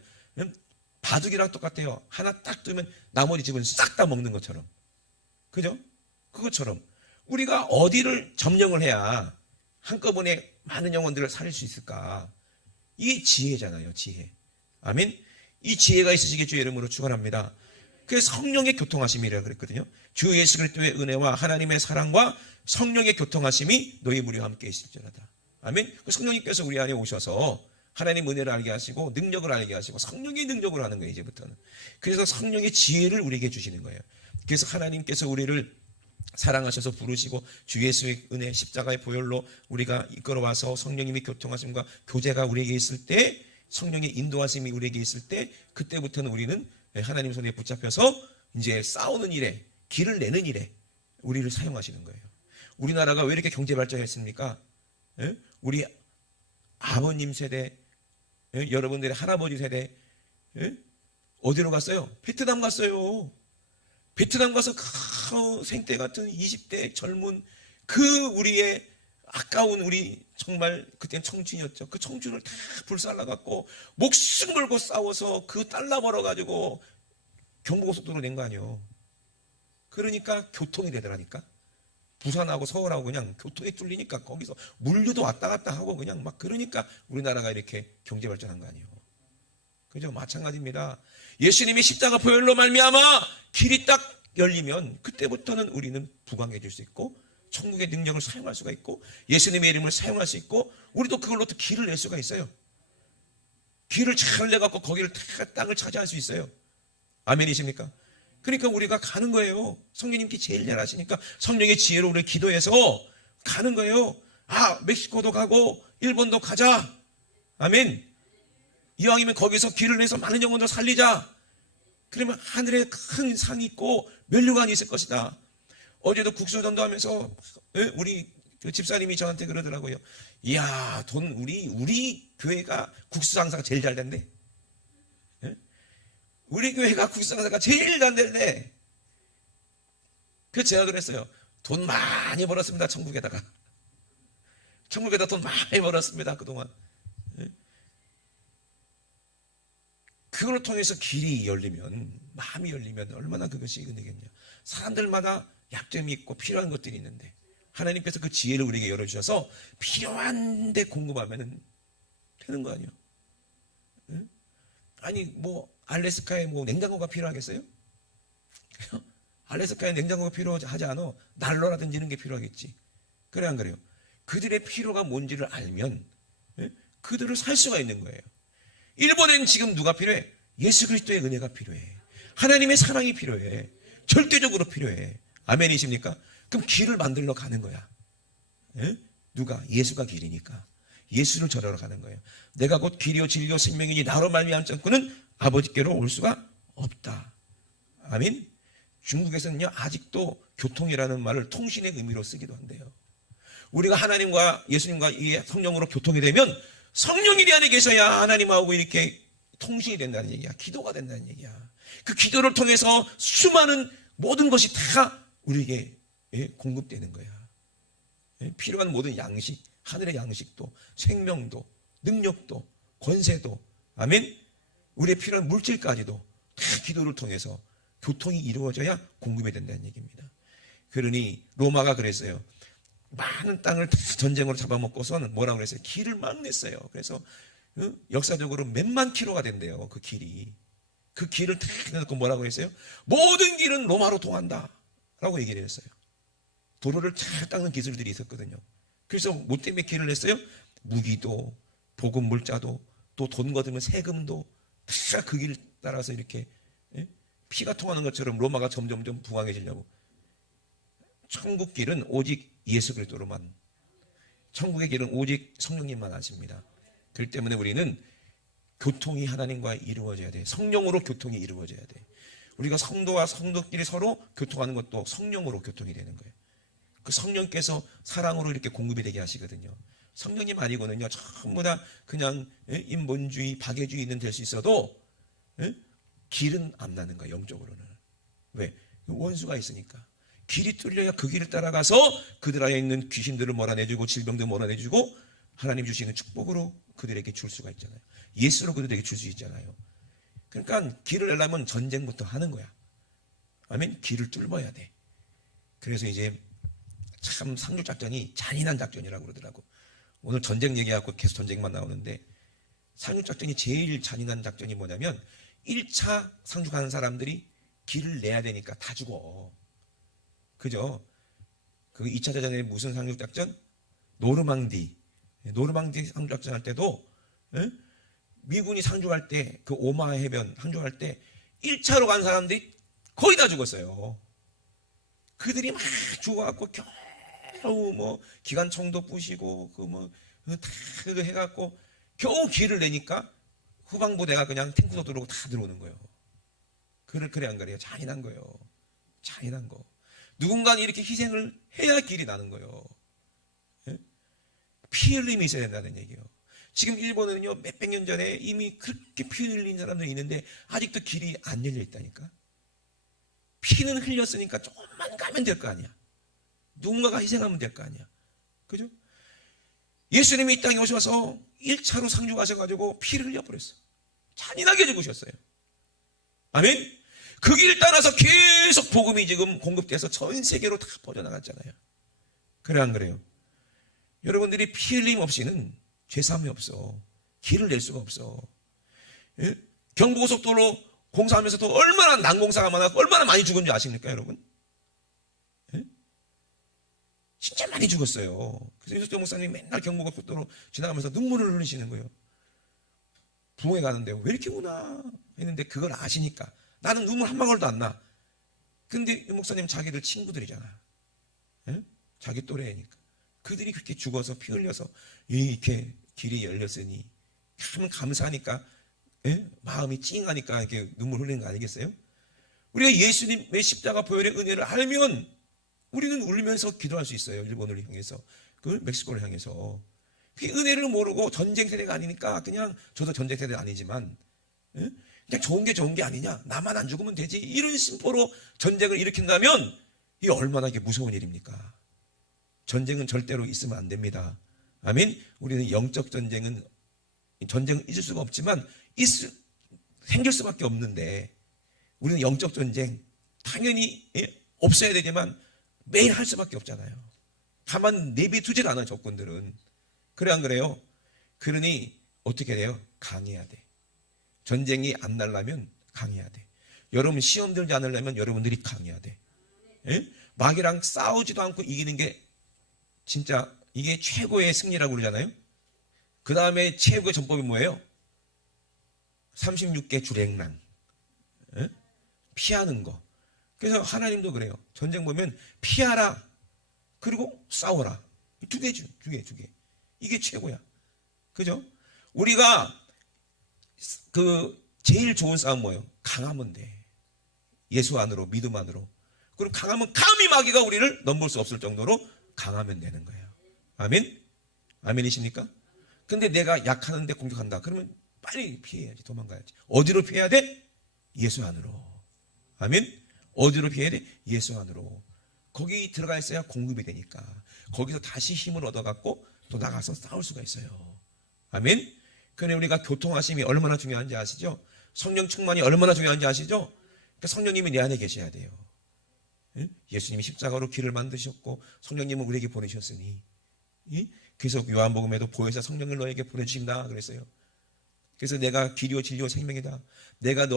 바둑이랑 똑같아요. 하나 딱 뜨면 나머지 집은 싹 다 먹는 것처럼. 그죠? 그것처럼 우리가 어디를 점령을 해야 한꺼번에 많은 영혼들을 살릴 수 있을까? 이게 지혜잖아요. 지혜. 아멘. 이 지혜가 있으시게 주의 이름으로 축원합니다. 그래서 성령의 교통하심이라고 그랬거든요. 주 예수 그리스도의 은혜와 하나님의 사랑과 성령의 교통하심이 너희 무리와 함께 있을지어다. 아멘. 성령님께서 우리 안에 오셔서 하나님 은혜를 알게 하시고 능력을 알게 하시고 성령의 능력으로 하는 거예요. 이제부터는. 그래서 성령의 지혜를 우리에게 주시는 거예요. 그래서 하나님께서 우리를 사랑하셔서 부르시고 주 예수의 은혜 십자가의 보혈로 우리가 이끌어와서 성령님의 교통하심과 교제가 우리에게 있을 때 성령의 인도하심이 우리에게 있을 때 그때부터는 우리는 하나님 손에 붙잡혀서 이제 싸우는 일에 길을 내는 일에 우리를 사용하시는 거예요. 우리나라가 왜 이렇게 경제 발전했습니까? 우리 아버님 세대, 여러분들의 할아버지 세대 어디로 갔어요? 베트남 갔어요. 베트남 가서 생때 같은 20대 젊은 그 우리의 아까운 우리 정말 그때는 청춘이었죠. 그 청춘을 다 불살라갖고 목숨 걸고 싸워서 그 달러 벌어가지고 경부고속도로 낸 거 아니에요. 그러니까 교통이 되더라니까. 부산하고 서울하고 그냥 교통이 뚫리니까 거기서 물류도 왔다 갔다 하고 그냥 막 그러니까 우리나라가 이렇게 경제 발전한 거 아니에요. 그죠? 마찬가지입니다. 예수님이 십자가 보혈로 말미암아 길이 딱 열리면 그때부터는 우리는 부강해질 수 있고 천국의 능력을 사용할 수가 있고 예수님의 이름을 사용할 수 있고 우리도 그걸로 또 길을 낼 수가 있어요. 길을 잘 내갖고 거기를 땅을 차지할 수 있어요. 아멘이십니까? 그러니까 우리가 가는 거예요. 성령님께 제일 잘하시니까 성령의 지혜로 우리 기도해서 가는 거예요. 아, 멕시코도 가고 일본도 가자. 아멘. 이왕이면 거기서 길을 내서 많은 영혼들 살리자. 그러면 하늘에 큰 상이 있고 면류관이 있을 것이다. 어제도 국수전도하면서 우리 집사님이 저한테 그러더라고요. 이야, 우리 교회가 국수장사가 제일 잘 된대. 우리 교회가 국수장사가 제일 잘 된대. 그래서 제가 그랬어요. 돈 많이 벌었습니다. 천국에다 돈 많이 벌었습니다. 그동안. 그걸 통해서 길이 열리면, 마음이 열리면 얼마나 그것이 은혜겠냐. 사람들마다 약점이 있고 필요한 것들이 있는데 하나님께서 그 지혜를 우리에게 열어주셔서 필요한데 공급하면 되는 거 아니에요. 아니 뭐 알래스카에 뭐 냉장고가 필요하겠어요? 알래스카에 냉장고가 필요하지 않아. 난로라든지 이런 게 필요하겠지. 그래 안 그래요? 그들의 필요가 뭔지를 알면 그들을 살 수가 있는 거예요. 일본엔 지금 누가 필요해? 예수 그리스도의 은혜가 필요해. 하나님의 사랑이 필요해. 절대적으로 필요해. 아멘이십니까? 그럼 길을 만들러 가는 거야. 누가? 예수가 길이니까. 예수를 전하러 가는 거예요. 내가 곧 길이요 진리요 생명이니 나로 말미암지 않고는 아버지께로 올 수가 없다. 아멘. 중국에서는요 아직도 교통이라는 말을 통신의 의미로 쓰기도 한대요. 우리가 하나님과 예수님과 이 성령으로 교통이 되면 성령이 내 안에 계셔야 하나님하고 이렇게 통신이 된다는 얘기야. 기도가 된다는 얘기야. 그 기도를 통해서 수많은 모든 것이 다 우리에게 공급되는 거야. 필요한 모든 양식, 하늘의 양식도, 생명도, 능력도, 권세도, 아멘. 우리의 필요한 물질까지도 다 기도를 통해서 교통이 이루어져야 공급이 된다는 얘기입니다. 그러니 로마가 그랬어요. 많은 땅을 전쟁으로 잡아먹고서는 뭐라고 그랬어요? 길을 막 냈어요. 그래서 역사적으로 몇만 킬로가 된대요. 그 길이. 그 길을 다 내놓고 뭐라고 했어요? 모든 길은 로마로 통한다 라고 얘기를 했어요. 도로를 잘 닦는 기술들이 있었거든요. 그래서 뭐 때문에 길을 냈어요? 무기도, 복음 물자도, 또 돈 거두면 세금도 다 그 길 따라서 이렇게 피가 통하는 것처럼 로마가 점점점 부강해지려고. 천국 길은 오직 예수 그리스도로만, 천국의 길은 오직 성령님만 아십니다. 그렇기 때문에 우리는 교통이 하나님과 이루어져야 돼. 성령으로 교통이 이루어져야 돼. 우리가 성도와 성도끼리 서로 교통하는 것도 성령으로 교통이 되는 거예요. 그 성령께서 사랑으로 이렇게 공급이 되게 하시거든요. 성령님 아니고는요 전부 다 그냥 인본주의, 박애주의는 될 수 있어도 길은 안 나는 거야. 영적으로는. 왜? 원수가 있으니까. 길이 뚫려야 그 길을 따라가서 그들 안에 있는 귀신들을 몰아내주고 질병들 몰아내주고 하나님 주시는 축복으로 그들에게 줄 수가 있잖아요. 예수로 그들에게 줄 수 있잖아요. 그러니까 길을 내려면 전쟁부터 하는 거야. 아멘. 길을 뚫어야 돼. 그래서 이제 참 상륙작전이 잔인한 작전이라고 그러더라고. 오늘 전쟁 얘기하고 계속 전쟁만 나오는데 상륙작전이 제일 잔인한 작전이 뭐냐면 1차 상륙하는 사람들이 길을 내야 되니까 다 죽어. 그죠? 그 2차 대전에 무슨 상륙작전? 노르망디 상륙작전 할 때도 미군이 상륙할 때 그 오마 해변 상륙할 때 1차로 간 사람들이 거의 다 죽었어요. 그들이 막 죽어갖고 겨우 뭐 기관총도 부시고 다 해갖고 겨우 길을 내니까 후방부대가 그냥 탱크도 들어오고 다 들어오는 거예요. 그래 안 그래요? 잔인한 거예요. 잔인한 거. 누군가는 이렇게 희생을 해야 길이 나는 거예요. 피 흘림이 있어야 된다는 얘기예요. 지금 일본은요 몇백 년 전에 이미 그렇게 피 흘린 사람들이 있는데 아직도 길이 안 열려 있다니까. 피는 흘렸으니까 조금만 가면 될 거 아니야. 누군가가 희생하면 될 거 아니야. 그죠? 예수님이 이 땅에 오셔서 1차로 상륙하셔가지고 피를 흘려버렸어. 잔인하게 죽으셨어요. 아멘. 그 길 따라서 계속 복음이 지금 공급돼서 전 세계로 다 퍼져나갔잖아요. 그래 안 그래요? 여러분들이 피 흘림 없이는 죄사함이 없어. 길을 낼 수가 없어. 예? 경부고속도로 공사하면서도 얼마나 난공사가 많았고 얼마나 많이 죽은 줄 아십니까 여러분? 예? 진짜 많이 죽었어요. 그래서 유석정 목사님이 맨날 경부고속도로 지나가면서 눈물을 흘리시는 거예요. 부흥회 가는데 왜 이렇게 우나 했는데 그걸 아시니까. 나는 눈물 한 방울도 안 나. 근데 이 목사님 자기들 친구들이잖아. 예? 자기 또래니까. 그들이 그렇게 죽어서 피 흘려서 이렇게 길이 열렸으니 참 감사하니까 마음이 찡하니까 이렇게 눈물 흘리는 거 아니겠어요? 우리가 예수님의 십자가 보혈의 은혜를 알면 우리는 울면서 기도할 수 있어요. 일본을 향해서, 그 멕시코를 향해서. 그 은혜를 모르고 전쟁 세대가 아니니까 그냥 저도 전쟁 세대 아니지만 그냥 좋은 게 아니냐, 나만 안 죽으면 되지, 이런 심보로 전쟁을 일으킨다면 이게 얼마나 이게 무서운 일입니까? 전쟁은 절대로 있으면 안 됩니다. 아멘. 우리는 영적 전쟁은 잊을 수가 없지만 생길 수밖에 없는데, 우리는 영적 전쟁 당연히 없어야 되지만 매일 할 수밖에 없잖아요. 가만 내비두질 않아요, 적군들은. 그래 안 그래요? 그러니 어떻게 돼요? 강해야 돼. 전쟁이 안 날려면 강해야 돼. 여러분 시험 들지 않으려면 여러분들이 강해야 돼. 예? 마귀랑 싸우지도 않고 이기는 게 진짜 이게 최고의 승리라고 그러잖아요. 그 다음에 최고의 전법이 뭐예요? 36개 주랭랑. 예? 피하는 거. 그래서 하나님도 그래요. 전쟁 보면 피하라, 그리고 싸워라. 두 개. 이게 최고야. 그죠? 우리가 제일 좋은 싸움 뭐예요? 강하면 돼. 예수 안으로, 믿음 안으로. 그리고 강하면 감히 마귀가 우리를 넘볼 수 없을 정도로 강하면 되는 거예요. 아멘? 아멘이십니까? 근데 내가 약하는데 공격한다. 그러면 빨리 피해야지, 도망가야지. 어디로 피해야 돼? 예수 안으로. 아멘? 어디로 피해야 돼? 예수 안으로. 거기 들어가 있어야 공급이 되니까. 거기서 다시 힘을 얻어갖고 또 나가서 싸울 수가 있어요. 아멘? 그런데 우리가 교통하심이 얼마나 중요한지 아시죠? 성령 충만이 얼마나 중요한지 아시죠? 그러니까 성령님이 내 안에 계셔야 돼요. 예수님이 십자가로 길을 만드셨고 성령님은 우리에게 보내셨으니, 그래서 요한복음에도 보혜사 성령을 너에게 보내주신다 그랬어요. 그래서 내가 길이요 진리요 생명이다. 내가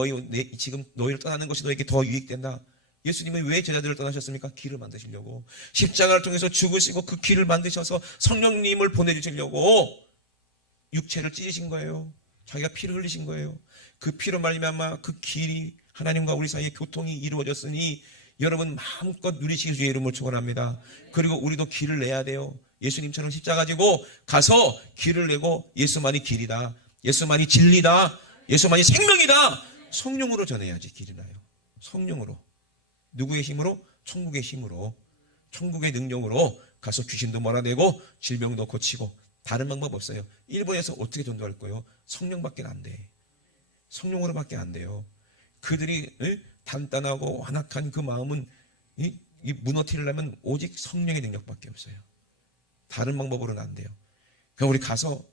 지금 너희를 떠나는 것이 너에게 더 유익된다. 예수님은 왜 제자들을 떠나셨습니까? 길을 만드시려고. 십자가를 통해서 죽으시고 그 길을 만드셔서 성령님을 보내주시려고 육체를 찢으신 거예요. 자기가 피를 흘리신 거예요. 그 피로 말미암아 그 길이, 하나님과 우리 사이에 교통이 이루어졌으니 여러분 마음껏 누리시기 주의 이름을 축원합니다. 그리고 우리도 길을 내야 돼요. 예수님처럼 십자가 지고 가서 길을 내고, 예수만이 길이다, 예수만이 진리다, 예수만이 생명이다, 성령으로 전해야지 길이 나요. 성령으로. 누구의 힘으로? 천국의 힘으로, 천국의 능력으로 가서 귀신도 몰아내고 질병도 고치고. 다른 방법 없어요. 일본에서 어떻게 전도할 거예요? 성령밖에 안 돼. 성령으로밖에 안 돼요. 그들이 단단하고 완악한 그 마음은 무너뜨리려면 오직 성령의 능력밖에 없어요. 다른 방법으로는 안 돼요. 그러니까 우리 가서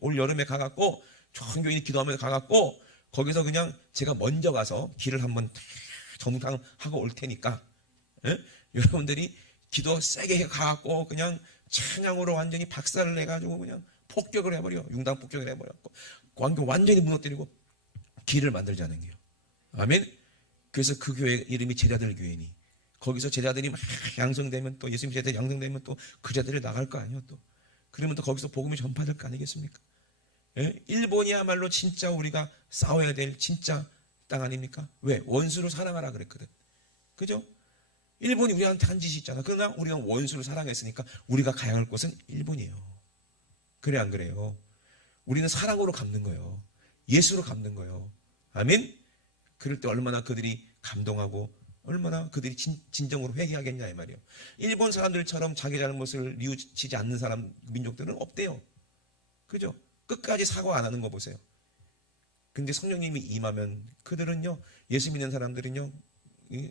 올 여름에 가갖고 좋은 교인이 기도하면서 가갖고 거기서 그냥 제가 먼저 가서 길을 한번 정상하고 올 테니까, 여러분들이 기도 세게 가갖고 그냥 찬양으로 완전히 박살을 내가지고 그냥 폭격을 해버려. 융당 폭격을 해버렸고 완전히 무너뜨리고 길을 만들자는 거예요. 아멘. 그래서 그 교회 이름이 제자들 교회니, 거기서 제자들이 막 양성되면 또 예수님 제자들이 양성되면 또 그 제자들이 나갈 거 아니에요. 또 그러면 또 거기서 복음이 전파될 거 아니겠습니까? 일본이야말로 진짜 우리가 싸워야 될 진짜 땅 아닙니까? 왜? 원수를 사랑하라 그랬거든. 그죠? 일본이 우리한테 한 짓이 있잖아. 그러나 우리가 원수를 사랑했으니까 우리가 가야 할 곳은 일본이에요. 그래 안 그래요? 우리는 사랑으로 갚는 거예요. 예수로 갚는 거예요. 아멘? 그럴 때 얼마나 그들이 감동하고 얼마나 그들이 진정으로 회개하겠냐 이 말이에요. 일본 사람들처럼 자기 잘못을 뉘우치지 않는 사람, 민족들은 없대요. 그죠? 끝까지 사과 안 하는 거 보세요. 근데 성령님이 임하면 그들은요, 예수 믿는 사람들은요,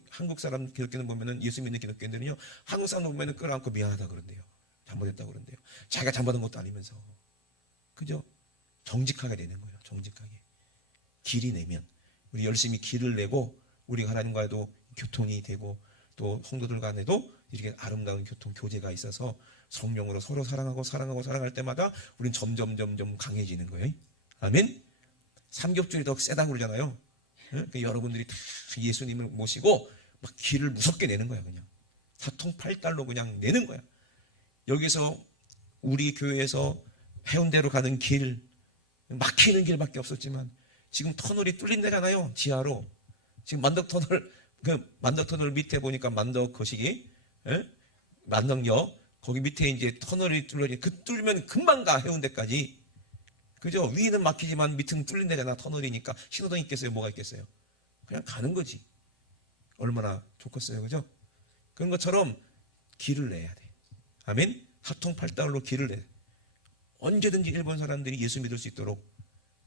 한국 사람 기독교는 보면은, 예수 믿는 기독교인들은요, 한국 사람 보면은 끌어안고 미안하다 그런대요. 잘못했다 그런대요. 자기가 잘못한 것도 아니면서. 그죠? 정직하게 되는 거예요. 정직하게. 길이 내면 우리 열심히 길을 내고 우리가 하나님과도 교통이 되고 또 성도들 간에도 이렇게 아름다운 교통 교제가 있어서 성령으로 서로 사랑하고 사랑할 때마다 우리는 점점 강해지는 거예요. 아멘. 삼겹줄이 더 세다고 그러잖아요. 그러니까 여러분들이 다 예수님을 모시고 막 길을 무섭게 내는 거야. 그냥 사통팔달로 그냥 내는 거야. 여기서 우리 교회에서 해운대로 가는 길, 막히는 길밖에 없었지만 지금 터널이 뚫린다잖아요. 지하로. 지금 만덕터널, 만덕터널 밑에 보니까 만덕 거시기, 만덕역, 거기 밑에 이제 터널이 뚫려지. 뚫리면 금방 가, 해운대까지. 그죠? 위는 막히지만 밑은 뚫린다잖아. 터널이니까. 신호등 있겠어요? 뭐가 있겠어요? 그냥 가는 거지. 얼마나 좋겠어요. 그죠? 그런 것처럼 길을 내야 돼. 아멘? 사통팔달로 길을 내. 언제든지 일본 사람들이 예수 믿을 수 있도록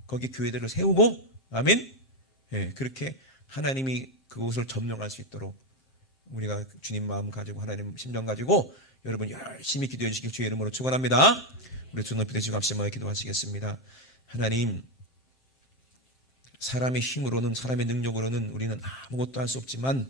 거기 교회들을 세우고, 아멘? 예, 그렇게 하나님이 그곳을 점령할 수 있도록 우리가 주님 마음 가지고 하나님 심령 가지고 여러분 열심히 기도해 주시길 주의 이름으로 축원합니다. 우리 두 높이 되시고 합심하여 기도하시겠습니다. 하나님, 사람의 힘으로는, 사람의 능력으로는 우리는 아무것도 할 수 없지만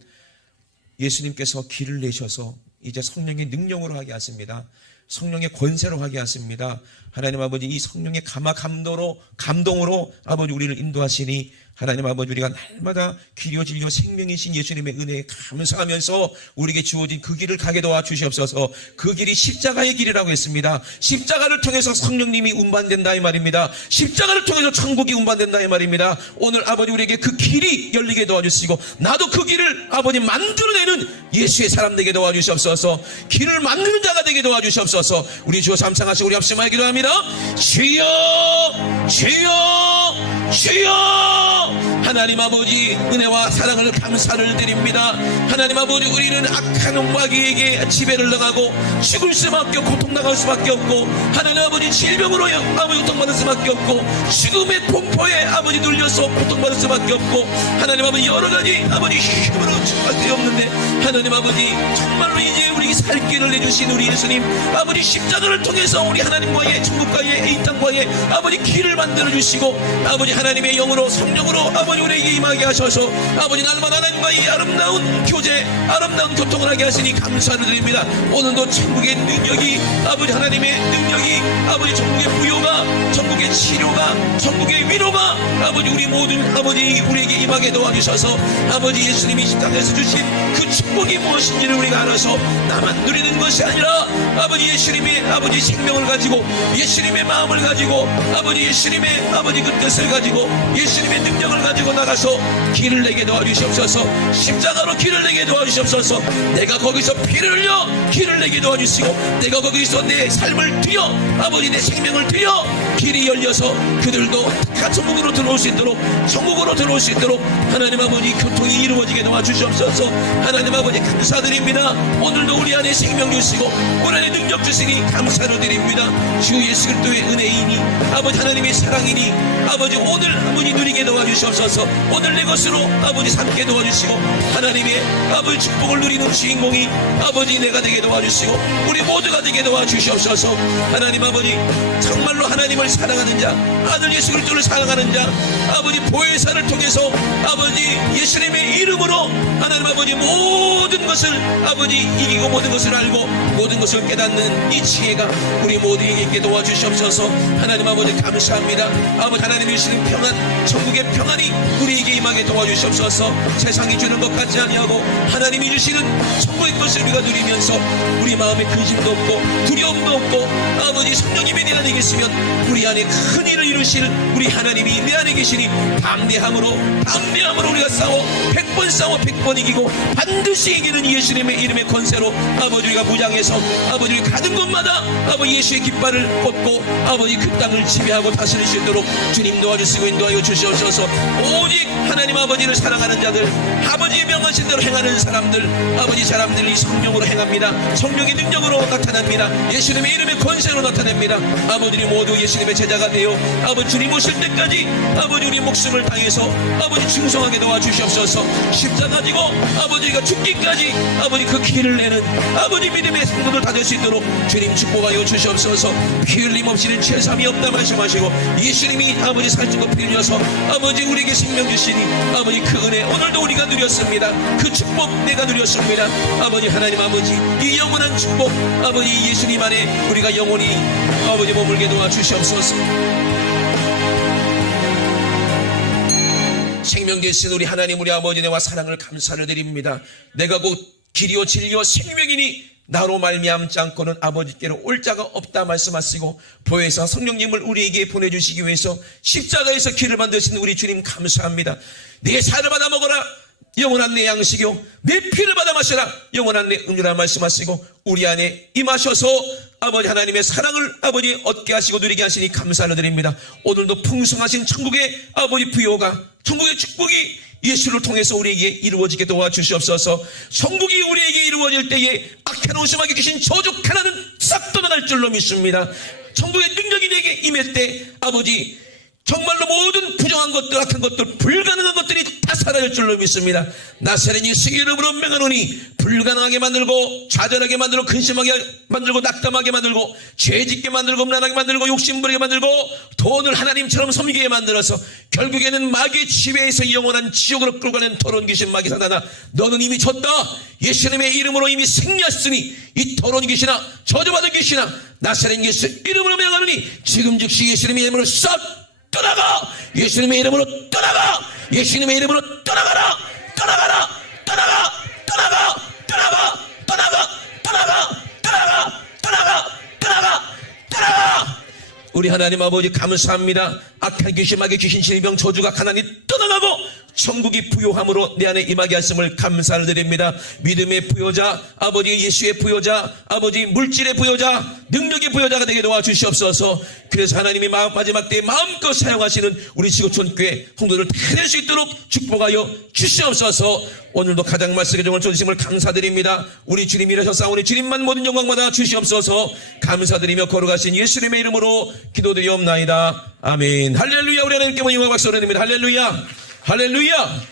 예수님께서 길을 내셔서 이제 성령의 능력으로 하게 하십니다. 성령의 권세로 하게 하십니다. 하나님 아버지, 이 성령의 감동으로 아버지 우리를 인도하시니 하나님 아버지, 우리가 날마다 길이요 진리요 생명이신 예수님의 은혜에 감사하면서 우리에게 주어진 그 길을 가게 도와주시옵소서. 그 길이 십자가의 길이라고 했습니다. 십자가를 통해서 성령님이 운반된다 이 말입니다. 십자가를 통해서 천국이 운반된다 이 말입니다. 오늘 아버지 우리에게 그 길이 열리게 도와주시고, 나도 그 길을 아버지 만들어내는 예수의 사람 되게 도와주시옵소서. 길을 만드는 자가 되게 도와주시옵소서. 우리 주 삼창하시고 우리 합심하여 기도합니다. 주여, 주여, 주여. 하나님 아버지, 은혜와 사랑을 감사를 드립니다. 하나님 아버지, 우리는 악한 마귀에게 지배를 당하고 죽을 수밖에 없고 고통당할 수밖에 없고, 하나님 아버지 질병으로 아버지 고통받을 수밖에 없고, 죽음의 공포에 아버지 눌려서 고통받을 수밖에 없고, 하나님 아버지 여러가지 아버지 힘으로 수밖에 없는데, 하나님 아버지 정말로 이제 우리 살 길을 내주신 우리 예수님 아버지, 십자가를 통해서 우리 하나님과의 천국과의 이 땅과의 아버지 길을 만들어주시고, 아버지 하나님의 영으로 성령으로 아버지 우리에게 임하게 하셔서 아버지 날마다 하나님과의 아름다운 교제, 아름다운 교통을 하게 하시니 감사를 드립니다. 오늘도 천국의 능력이, 아버지 하나님의 능력이, 아버지 천국의 부요가, 천국의 치료가, 천국의 위로가 아버지 우리 모든 아버지 우리에게 임하게 도와주셔서, 아버지 예수님이 이 땅에서 주신 그 축복이 무엇인지를 우리가 알아서 나만 누리는 것이 아니라 아버지 예수님의 아버지 생명을 가지고, 예수님의 마음을 가지고, 아버지 예수님의 아버지 그 뜻을 가지고, 예수님의 능력을 가지고 나가서 길을 내게 도와주시옵소서. 십자가로 길을 내게 도와주시옵소서. 내가 거기서 피를 흘려 길을 내게 도와주시고, 내가 거기서 내 삶을 드려 아버지 내 생명을 드려 길이 열려서 그들도 다 천국으로 들어올 수 있도록, 천국으로 들어올 수 있도록 하나님 아버지 교통이 이루어지게 도와주시옵소서. 하나님 아버지 감사드립니다. 오늘도 우리 안에 생명 주시고 우리 안에 능력 주시니 감사를 드립니다. 주 예수 그리스도의 은혜이니 아버지 하나님의 사랑이니 아버지 오늘 아버지 누리게 도와주시옵소서. 오늘 내 것으로 아버지 삼게 도와주시고, 하나님의 아버지 축복을 누리는 주인공이 아버지 내가 되게 도와주시고 우리 모두가 되게 도와주시옵소서. 하나님 아버지, 정말로 하나님을 사랑하는 자, 아들 예수 그리스도를 사랑하는 자, 아버지 보혜사를 통해서 아버지 예수님의 이름으로 하나님 아버지 모든 것을 아버지 이기고 모든 것을 알고 모든 것을 깨닫는 이 지혜가 우리 모두에게 있게 도와주시옵소서. 하나님 아버지 감사합니다. 아버지 하나님이 주시는 평안, 천국의 평안이 우리에게 임하게 도와주시옵소서. 세상이 주는 것 같지 아니하고 하나님이 주시는 천국의 것을 우리가 누리면서 우리 마음에 근심도 없고 두려움도 없고, 아버지 성령님이 내 안에 계시면 우리 안에 큰 일을 이루실 우리 하나님이 내 안에 계시니 담대함으로 우리가 싸워 100번 싸워 100번 이기고 반드시 이기는 예수님의 이름의 권세로 아버지 우리가 무장해서 아버지 우리 가는 곳마다 아버지 예수의 깃발을 꽂고 아버지 그 땅을 지배하고 다스릴 수 있도록 주님 도와주시고 인도하여 주시옵소서. 오직 하나님 아버지를 사랑하는 자들, 아버지의 명하신 대로 행하는 사람들, 아버지 사람들이 성령으로 행합니다. 성령의 능력으로 나타납니다. 예수님의 이름의 권세로 나타냅니다. 아버지님 모두 예수님의 제자가 되어 아버지 주님 오실 때까지 아버지 우리 목숨을 당해서 아버지 충성하게 도와주시옵소서. 십자가 가지고 아버지가 죽기까지 아버지 그 길을 내는 아버지 믿음의 성도들 다 될 수 있도록 주님 축복하여 주시옵소서. 피 흘림 없이는 죄삼이 없다 말씀하시고, 예수님이 아버지 살찌고 피 흘려서 아버지 우리에게 생명 주시니 아버지 그 은혜 오늘도 우리가 누렸습니다. 그 축복 내가 누렸습니다. 아버지 하나님 아버지, 이 영원한 축복 아버지 예수님 안에 우리가 영원히 아버지 머물게 도와주시옵소서. 생명 되신 우리 하나님 우리 아버지 내와 사랑을 감사를 드립니다. 내가 곧 길이요 진리요 생명이니 나로 말미암지 않고는 아버지께로 올 자가 없다 말씀하시고, 보혜사 성령님을 우리에게 보내주시기 위해서 십자가에서 길을 만드신 우리 주님 감사합니다. 내 살을 받아 먹어라 영원한 내 양식이요, 내 피를 받아 마셔라 영원한 내 음료라 말씀하시고, 우리 안에 임하셔서 아버지 하나님의 사랑을 아버지 얻게 하시고 누리게 하시니 감사를 드립니다. 오늘도 풍성하신 천국의 아버지 부요가, 천국의 축복이 예수를 통해서 우리에게 이루어지게 도와주시옵소서. 천국이 우리에게 이루어질 때에 악한 오심하게 주신 저주 하나는 싹 떠나갈 줄로 믿습니다. 천국의 능력이 내게 임할 때 아버지 정말로 모든 부정한 것들, 악한 것들, 불가능한 것들이 다 사라질 줄로 믿습니다. 나사렛 예수 이름으로 명하노니 불가능하게 만들고 좌절하게 만들고 근심하게 만들고 낙담하게 만들고 죄짓게 만들고 음란하게 만들고 욕심부리게 만들고 돈을 하나님처럼 섬기게 만들어서 결국에는 마귀의 지배에서 영원한 지옥으로 끌고 가는 더러운 귀신 마귀 사단아, 너는 이미 졌다. 예수님의 이름으로 이미 승리했으니 이 더러운 귀신아, 저주받은 귀신아, 나사렛 예수 이름으로 명하노니 지금 즉시 예수님의 이름으로 썩 떠나가! 예수님의 이름으로 떠나가! 예수님의 이름으로 떠나가라! 떠나가라! 떠나가! 떠나가! 떠나가! 떠나가! 떠나가! 떠나가! 떠나가! 떠나가! 떠나가! 우리 하나님 아버지 감사합니다. 악한 귀신, 마귀 귀신, 질병, 저주가 가난이 떠나가고 천국이 부요함으로 내 안에 임하게 하심을 감사를 드립니다. 믿음의 부요자, 아버지 예수의 부요자, 아버지 물질의 부요자, 능력의 부요자가 되게 도와주시옵소서. 그래서 하나님이 마지막 때에 마음껏 사용하시는 우리 지구촌교회 성도들 다 될 수 있도록 축복하여 주시옵소서. 오늘도 가장 말씀의 종을 주심을 감사드립니다. 우리 주님이 이러셨사오니 주님만 모든 영광마다 주시옵소서. 감사드리며 걸어가신 예수님의 이름으로 기도드리옵나이다. 아멘. 할렐루야. 우리 하나님께 영광 박수 올려드립니다. 할렐루야. 할렐루야.